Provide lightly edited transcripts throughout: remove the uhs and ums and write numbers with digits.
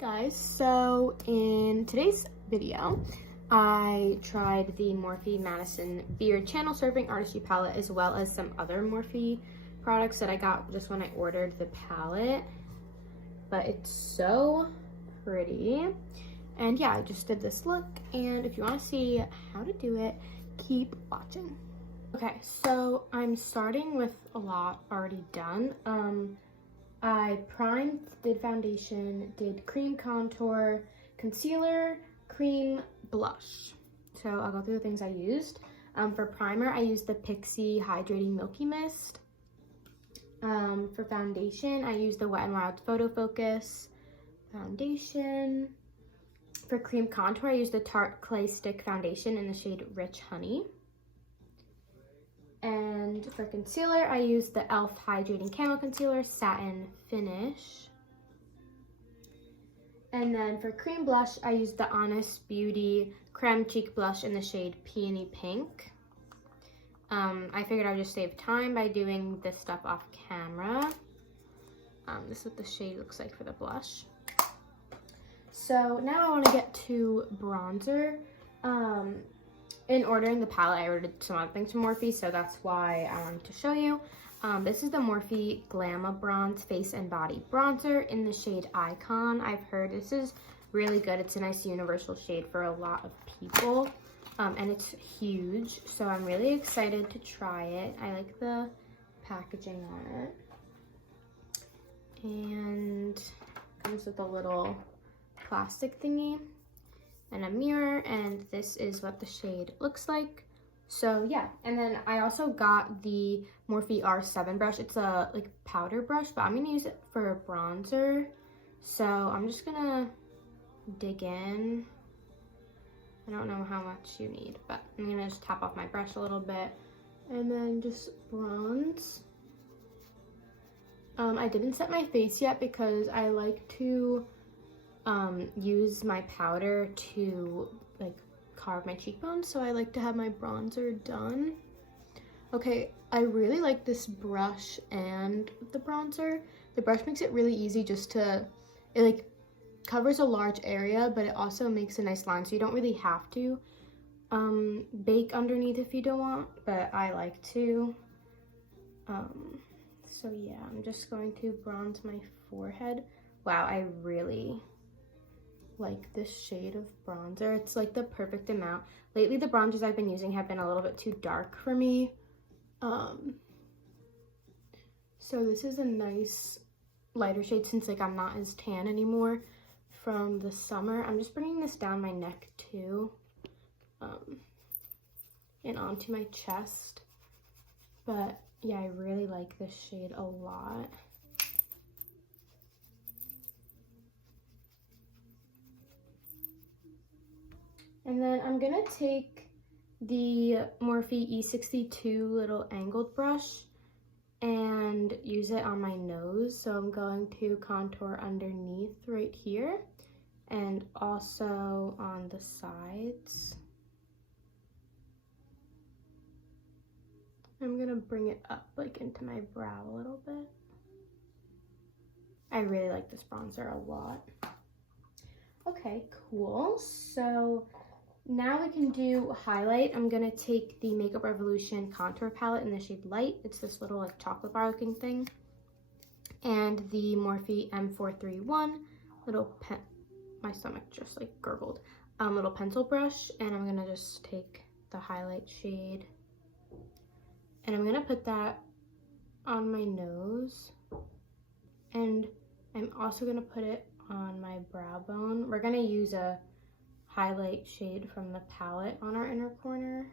Guys, so in today's video I tried the Morphe Madison Beard Channel Surfing Artistry palette, as well as some other Morphe products that I got just when I ordered the palette. But it's so pretty, and yeah, I just did this look, and if you want to see how to do it, keep watching. Okay, so I'm starting with a lot already done. I primed, did foundation, did cream contour, concealer, cream, blush. So I'll go through the things I used. For primer, I used the Pixi Hydrating Milky Mist. For foundation, I used the Wet n Wild Photo Focus foundation. For cream contour, I used the Tarte Clay Stick foundation in the shade Rich Honey. And for concealer, I used the e.l.f. Hydrating Camo Concealer Satin Finish. And then for cream blush, I used the Honest Beauty Creme Cheek Blush in the shade Peony Pink. I figured I would just save time by doing this stuff off camera. This is what the shade looks like for the blush. So now I want to get to bronzer. In ordering the palette, I ordered some other things from Morphe, so that's why I wanted to show you. This is the Morphe Glamour Bronze Face and Body Bronzer in the shade Icon. I've heard this is really good. It's a nice universal shade for a lot of people, and it's huge, so I'm really excited to try it. I like the packaging on it, and it comes with a little plastic thingy and a mirror, and this is what the shade looks like. So yeah, and then I also got the Morphe R7 brush. It's a like powder brush, but I'm gonna use it for a bronzer. So I'm just gonna dig in. I don't know how much you need, but I'm gonna just tap off my brush a little bit and then just bronze. I didn't set my face yet because I like to use my powder to like carve my cheekbones, so I like to have my bronzer done. Okay, I really like this brush and the bronzer. The brush makes it really easy just to, it like covers a large area, but it also makes a nice line, so you don't really have to bake underneath if you don't want, but I like to. So yeah, I'm just going to bronze my forehead. Wow, I really like this shade of bronzer. It's like the perfect amount. Lately the bronzers I've been using have been a little bit too dark for me. So this is a nice lighter shade since like I'm not as tan anymore from the summer. I'm just bringing this down my neck too, and onto my chest. But yeah, I really like this shade a lot. And then I'm gonna take the Morphe E62 little angled brush and use it on my nose. So I'm going to contour underneath right here and also on the sides. I'm gonna bring it up like into my brow a little bit. I really like this bronzer a lot. Okay, cool. So now we can do highlight. I'm gonna take the Makeup Revolution contour palette in the shade Light. It's this little like chocolate bar looking thing. And the Morphe M431 little pen, my stomach just like gurgled, little pencil brush. And I'm gonna just take the highlight shade and I'm gonna put that on my nose. And I'm also gonna put it on my brow bone. We're gonna use a highlight shade from the palette on our inner corner,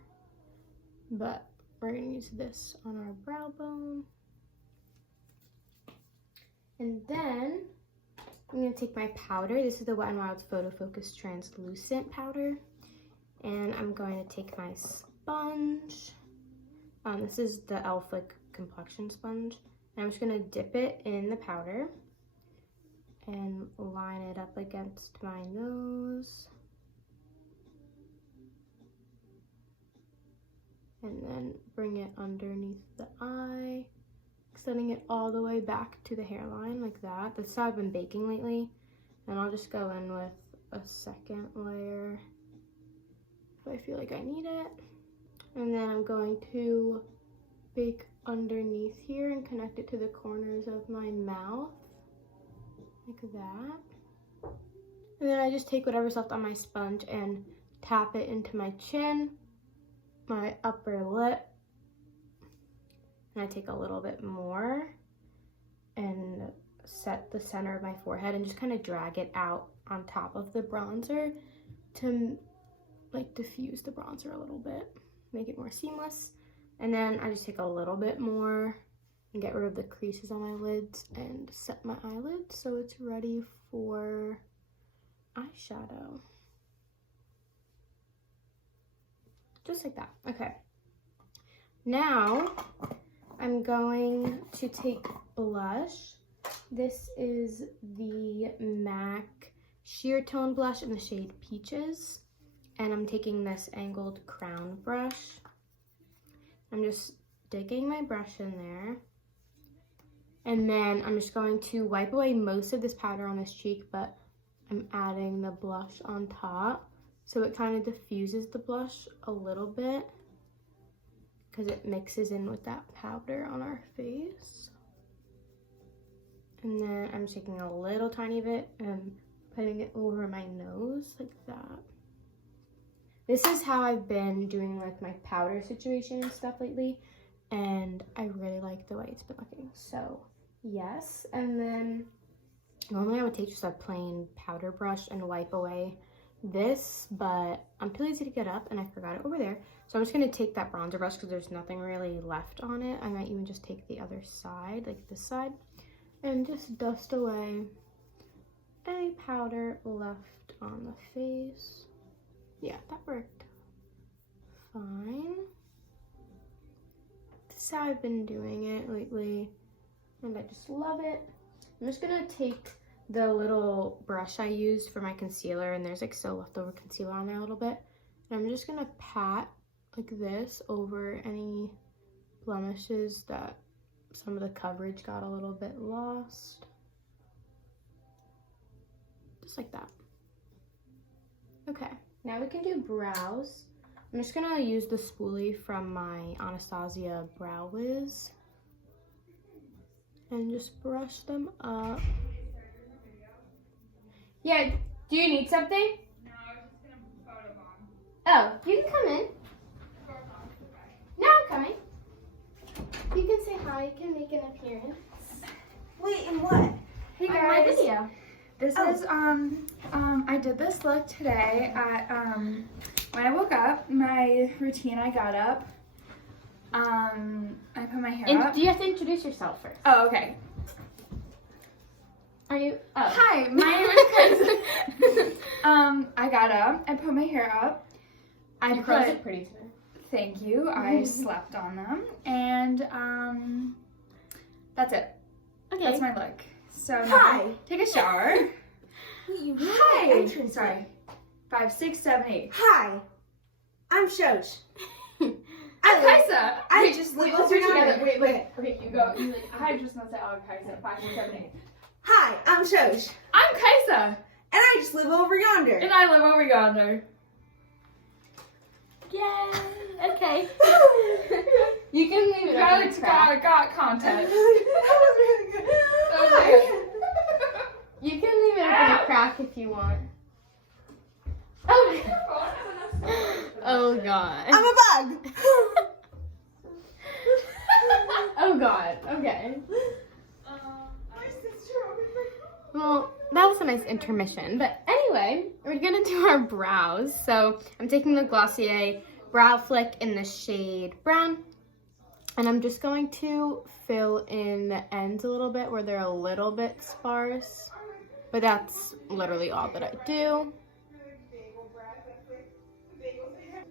but we're gonna use this on our brow bone. And then I'm gonna take my powder. This is the Wet n Wild Photo Focus Translucent powder, and I'm going to take my sponge. This is the e.l.f. like complexion sponge, and I'm just gonna dip it in the powder and line it up against my nose. And then bring it underneath the eye, extending it all the way back to the hairline like that. That's how I've been baking lately. And I'll just go in with a second layer if I feel like I need it. And then I'm going to bake underneath here and connect it to the corners of my mouth, like that. And then I just take whatever's left on my sponge and tap it into my chin, my upper lip, and I take a little bit more and set the center of my forehead and just kind of drag it out on top of the bronzer to like diffuse the bronzer a little bit, make it more seamless. And then I just take a little bit more and get rid of the creases on my lids and set my eyelids so it's ready for eyeshadow. Just like that. Okay. Now I'm going to take blush. This is the MAC Sheer Tone Blush in the shade Peaches. And I'm taking this angled crown brush. I'm just digging my brush in there. And then I'm just going to wipe away most of this powder on this cheek, but I'm adding the blush on top. So it kind of diffuses the blush a little bit because it mixes in with that powder on our face. And then I'm just taking a little tiny bit and putting it over my nose like that. This is how I've been doing like my powder situation and stuff lately, and I really like the way it's been looking, so yes. And then normally I would take just a plain powder brush and wipe away this, but I'm too lazy to get up and I forgot it over there. So I'm just gonna take that bronzer brush because there's nothing really left on it. I might even just take the other side, like this side, and just dust away any powder left on the face. Yeah, that worked fine. This is how I've been doing it lately, and I just love it. I'm just gonna take the little brush I used for my concealer, and there's like still leftover concealer on there a little bit, and I'm just gonna pat like this over any blemishes that some of the coverage got a little bit lost. Just like that. Okay. Now we can do brows. I'm just gonna use the spoolie from my Anastasia Brow Wiz and just brush them up. Yeah, do you need something? No, I was just gonna photobomb. Oh, you can come in. No, I'm coming. You can say hi, you can make an appearance. Wait, and what? Hey On my guys, video. this is I did this look today at when I woke up. My routine, I got up, I put my hair up. Do you have to introduce yourself first? Oh, okay. Are you? Oh. Hi, my name is Kaiser. I got up, I put my hair up. Your curls look pretty today. Thank you. I slept on them, and that's it. Okay. That's my look. So Hi. now take a shower. Wait, you Hi. entrance. Sorry. 5, 6, 7, 8. Hi. I'm Shosh. I'm Kaisa. I Wait, just wait, live let's do it over together. yonder. Wait. Okay, you go. You like. I just want to say, oh, Kaisa. 5, 6, 7, 8. Hi, I'm Shosh. I'm Kaisa, And I just live over yonder. and I live over yonder. Yay. Okay. You can leave it up in the crack. Got content. That was really good. That was Hi. good. You can leave it up in the crack if you want. Oh. Oh god. I'm a bug. Oh god. Okay. Well, that was a nice intermission. But anyway, we're gonna do our brows. So I'm taking the Glossier Brow Flick in the shade Brown. And I'm just going to fill in the ends a little bit where they're a little bit sparse. But that's literally all that I do.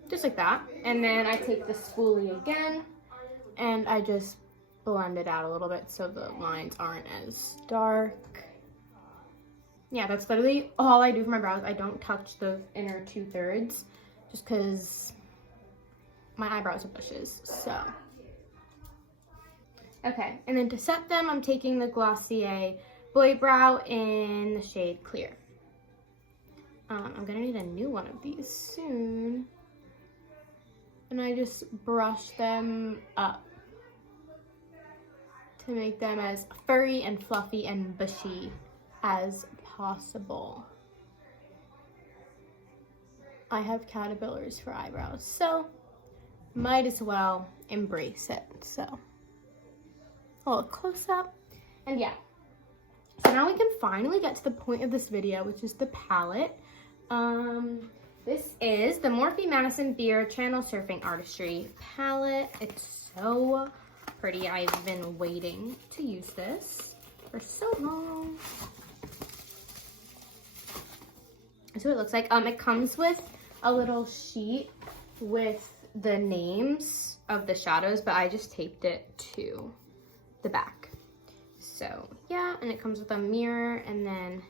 Just like that. And then I take the spoolie again and I just blend it out a little bit so the lines aren't as dark. Yeah, that's literally all I do for my brows. I don't touch the inner 2/3 just because my eyebrows are bushes, so. Okay, and then to set them, I'm taking the Glossier Boy Brow in the shade Clear. I'm gonna need a new one of these soon. And I just brush them up to make them as furry and fluffy and bushy as possible. I have caterpillars for eyebrows, so might as well embrace it. So a little close up, and yeah. So now we can finally get to the point of this video, which is the palette. This is the Morphe Madison Beer Channel Surfing Artistry palette. It's so pretty. I've been waiting to use this for so long. So it looks like it comes with a little sheet with the names of the shadows, but I just taped it to the back. So yeah, and it comes with a mirror, and then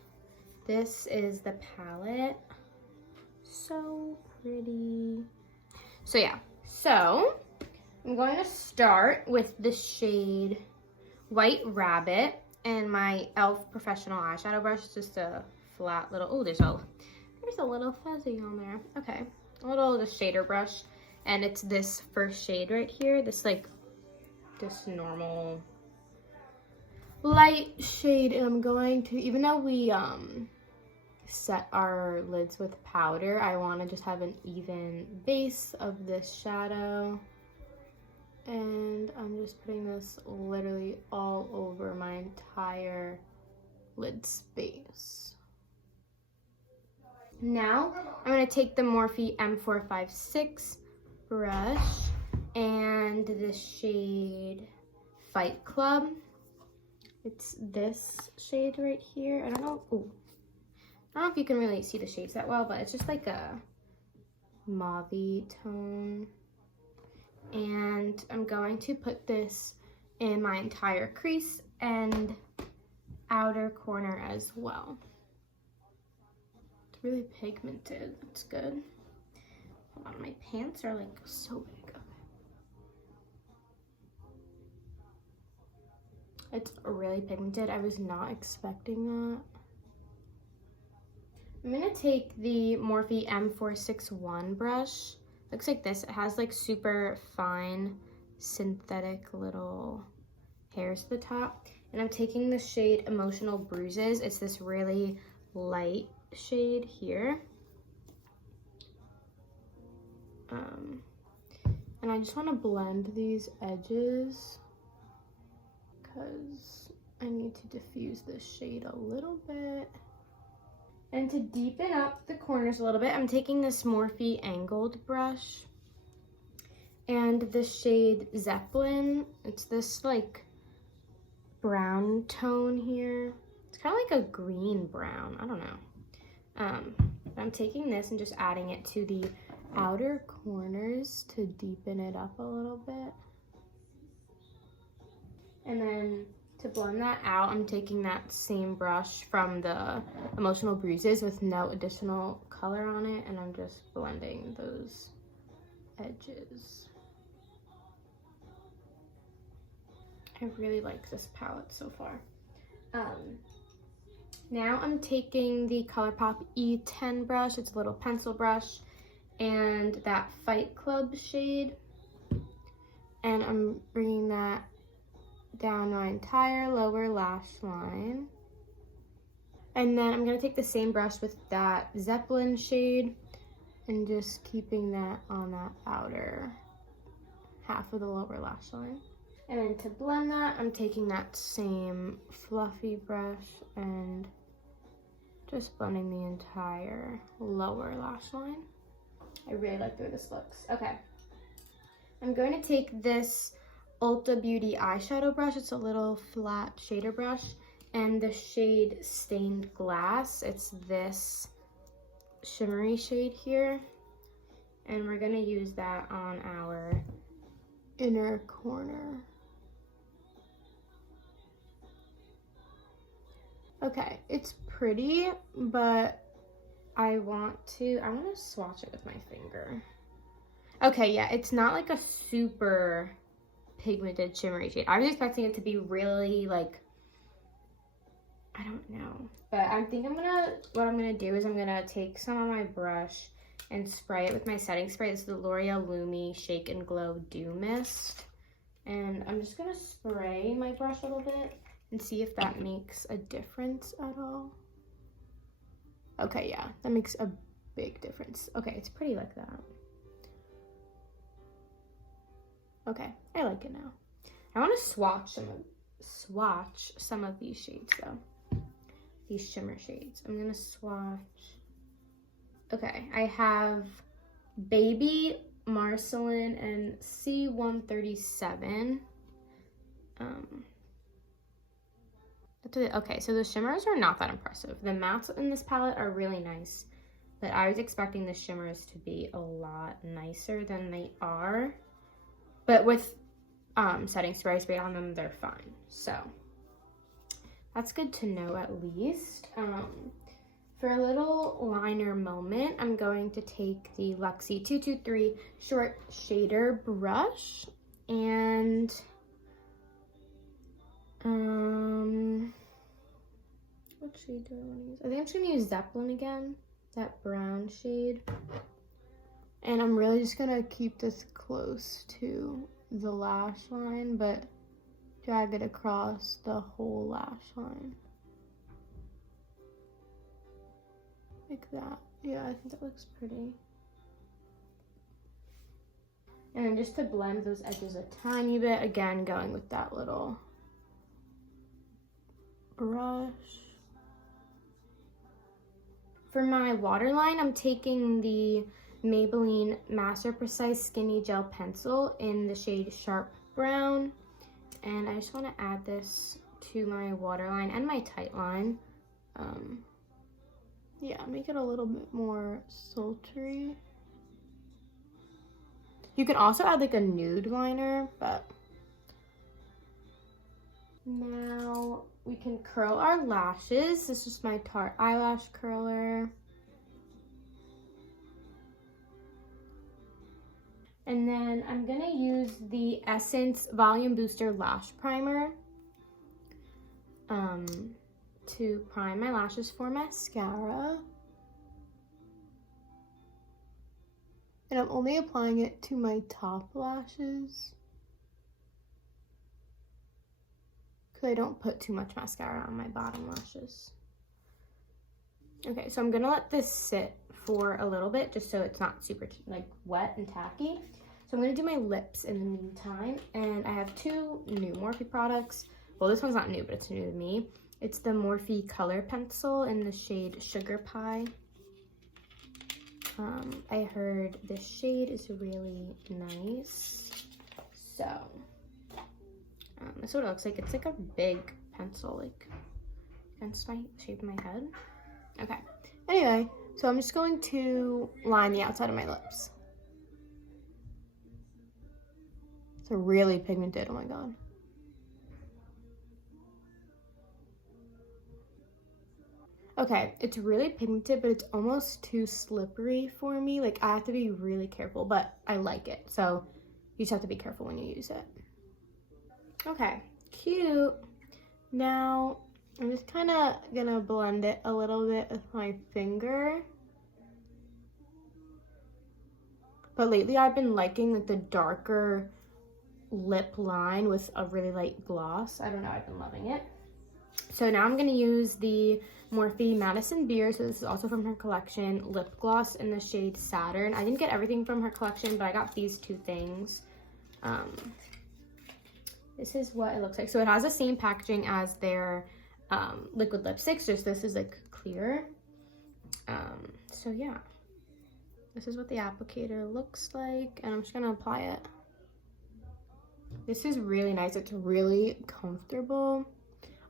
this is the palette. So pretty. So yeah, so I'm going to start with the shade White Rabbit and my e.l.f. professional eyeshadow brush. Just a flat little, oh, there's a little fuzzy on there. Okay, a little just shader brush, and it's this first shade right here, this normal light shade. And I'm going to, even though we set our lids with powder, I want to just have an even base of this shadow, and I'm just putting this literally all over my entire lid space. Now I'm going to take the Morphe M456 brush and the shade Fight Club. It's this shade right here. I don't know if you can really see the shades that well, but it's just like a mauve-y tone. And I'm going to put this in my entire crease and outer corner as well. It's really pigmented. That's good. Hold on, my pants are like so big. Okay. It's really pigmented. I was not expecting that. I'm gonna take the Morphe M461 brush. Looks like this. It has like super fine synthetic little hairs at the top. And I'm taking the shade Emotional Bruises. It's this really light shade here. And I just want to blend these edges because I need to diffuse this shade a little bit. And to deepen up the corners a little bit, I'm taking this Morphe angled brush and the shade Zeppelin. It's this like brown tone here. It's kind of like a green brown, I don't know. I'm taking this and just adding it to the outer corners to deepen it up a little bit. And then to blend that out, I'm taking that same brush from the Emotional Bruises with no additional color on it, and I'm just blending those edges. I really like this palette so far. Now I'm taking the ColourPop E10 brush. It's a little pencil brush, and that Fight Club shade, and I'm bringing that down my entire lower lash line. And then I'm going to take the same brush with that Zeppelin shade and just keeping that on that outer half of the lower lash line. And then to blend that, I'm taking that same fluffy brush and just blending the entire lower lash line. I really like the way this looks. Okay. I'm going to take this Ulta Beauty eyeshadow brush. It's a little flat shader brush, and the shade Stained Glass. It's this shimmery shade here, and we're gonna use that on our inner corner. Okay, it's pretty, but I want to swatch it with my finger. Okay, yeah, it's not like a super pigmented shimmery shade. I was expecting it to be really like, I don't know. But I think what I'm gonna do is I'm gonna take some of my brush and spray it with my setting spray. This is the L'Oreal Lumi Shake and Glow Dew Mist. And I'm just gonna spray my brush a little bit and see if that makes a difference at all. Okay, yeah, that makes a big difference. Okay, it's pretty like that. Okay, I like it now. I want to swatch some of these shades though. These shimmer shades. I'm gonna swatch. Okay, I have Baby, Marceline, and C137. Okay, so the shimmers are not that impressive. The mattes in this palette are really nice, but I was expecting the shimmers to be a lot nicer than they are. But with setting spray on them, they're fine. So that's good to know at least. For a little liner moment, I'm going to take the Luxie 223 short shader brush and what shade do I want to use? I think I'm just gonna use Zeppelin again, that brown shade. And I'm really just gonna keep this close to the lash line, but drag it across the whole lash line. Like that. Yeah, I think that looks pretty. And then just to blend those edges a tiny bit, again, going with that little brush. For my waterline, I'm taking the Maybelline Master Precise Skinny Gel Pencil in the shade Sharp Brown. And I just want to add this to my waterline and my tight line. Yeah, make it a little bit more sultry. You can also add like a nude liner, but now we can curl our lashes. This is my Tarte eyelash curler. And then I'm gonna use the Essence Volume Booster Lash Primer to prime my lashes for mascara. And I'm only applying it to my top lashes, because I don't put too much mascara on my bottom lashes. Okay, so I'm gonna let this sit for a little bit just so it's not super like wet and tacky. So I'm gonna do my lips in the meantime, and I have two new Morphe products. Well, this one's not new, but it's new to me. It's the Morphe Color Pencil in the shade Sugar Pie. I heard this shade is really nice. So, this is what it looks like. It's like a big pencil, like against my shape of my head. Okay, anyway, so I'm just going to line the outside of my lips. It's really pigmented, oh my god. Okay, it's really pigmented, but it's almost too slippery for me. Like, I have to be really careful, but I like it. So you just have to be careful when you use it. Okay, cute. Now, I'm just kind of gonna blend it a little bit with my finger. But lately I've been liking like the darker lip line with a really light gloss. I don't know, I've been loving it. So now I'm gonna use the Morphe Madison Beer, so this is also from her collection, lip gloss in the shade Saturn. I didn't get everything from her collection, but I got these two things. This is what it looks like. So it has the same packaging as their liquid lipsticks, just this is like clear. So yeah, this is what the applicator looks like, and I'm just gonna apply it. This is really nice, it's really comfortable.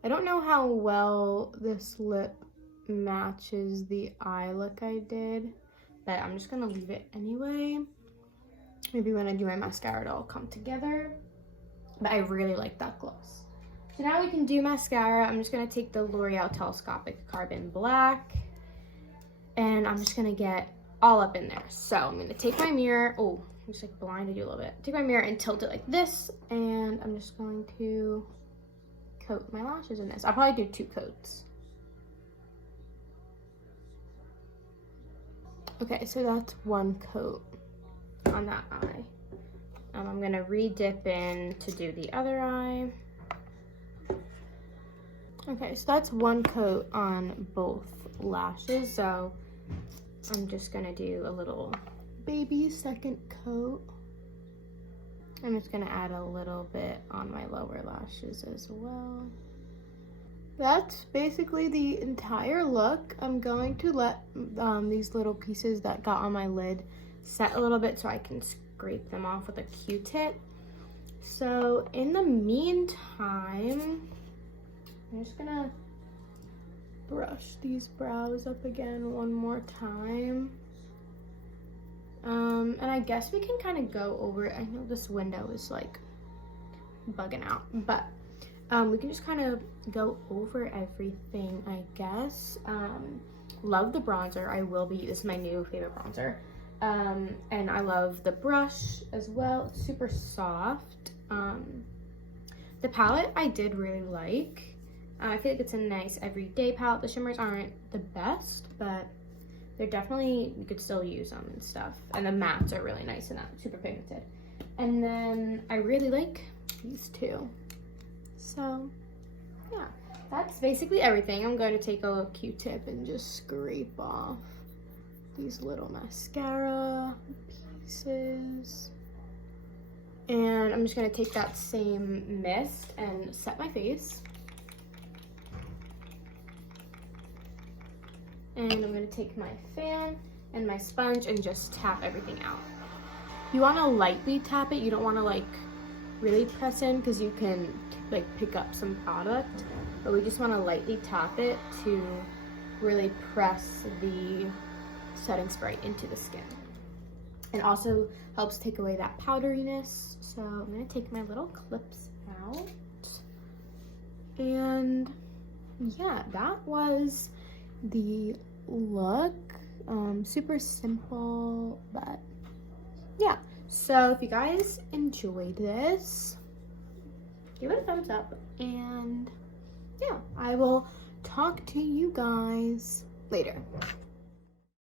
I don't know how well this lip matches the eye look I did, but I'm just gonna leave it anyway. Maybe when I do my mascara, it'll all come together. But I really like that gloss. So now we can do mascara. I'm just gonna take the L'Oreal Telescopic Carbon Black, and I'm just gonna get all up in there. So I'm gonna take my mirror. Oh, I'm just like blinded you a little bit. Take my mirror and tilt it like this, and I'm just going to coat my lashes in this. I'll probably do 2 coats. Okay, so that's one coat on that eye. I'm gonna re-dip in to do the other eye. Okay, so that's one coat on both lashes, so I'm just gonna do a little baby second coat. I'm just gonna add a little bit on my lower lashes as well. That's basically the entire look. I'm going to let these little pieces that got on my lid set a little bit so I can scrape them off with a Q-tip. So in the meantime, I'm just gonna brush these brows up again one more time. And I guess we can kind of go over it. I know this window is like bugging out, but we can just kind of go over everything, I guess. Love the bronzer. This is my new favorite bronzer. And I love the brush as well. It's super soft. The palette I did really like. I feel like it's a nice everyday palette. The shimmers aren't the best, but they're definitely, you could still use them and stuff. And the mattes are really nice and super pigmented. And then I really like these two. So yeah, that's basically everything. I'm going to take a Q-tip and just scrape off these little mascara pieces. And I'm just gonna take that same mist and set my face. And I'm gonna take my fan and my sponge and just tap everything out. You wanna lightly tap it. You don't wanna like really press in because you can like pick up some product. But we just wanna lightly tap it to really press the setting spray into the skin. It also helps take away that powderiness. So I'm gonna take my little clips out. And yeah, that was the look. Super simple, but yeah. So if you guys enjoyed this, give it a thumbs up, and yeah, I will talk to you guys later.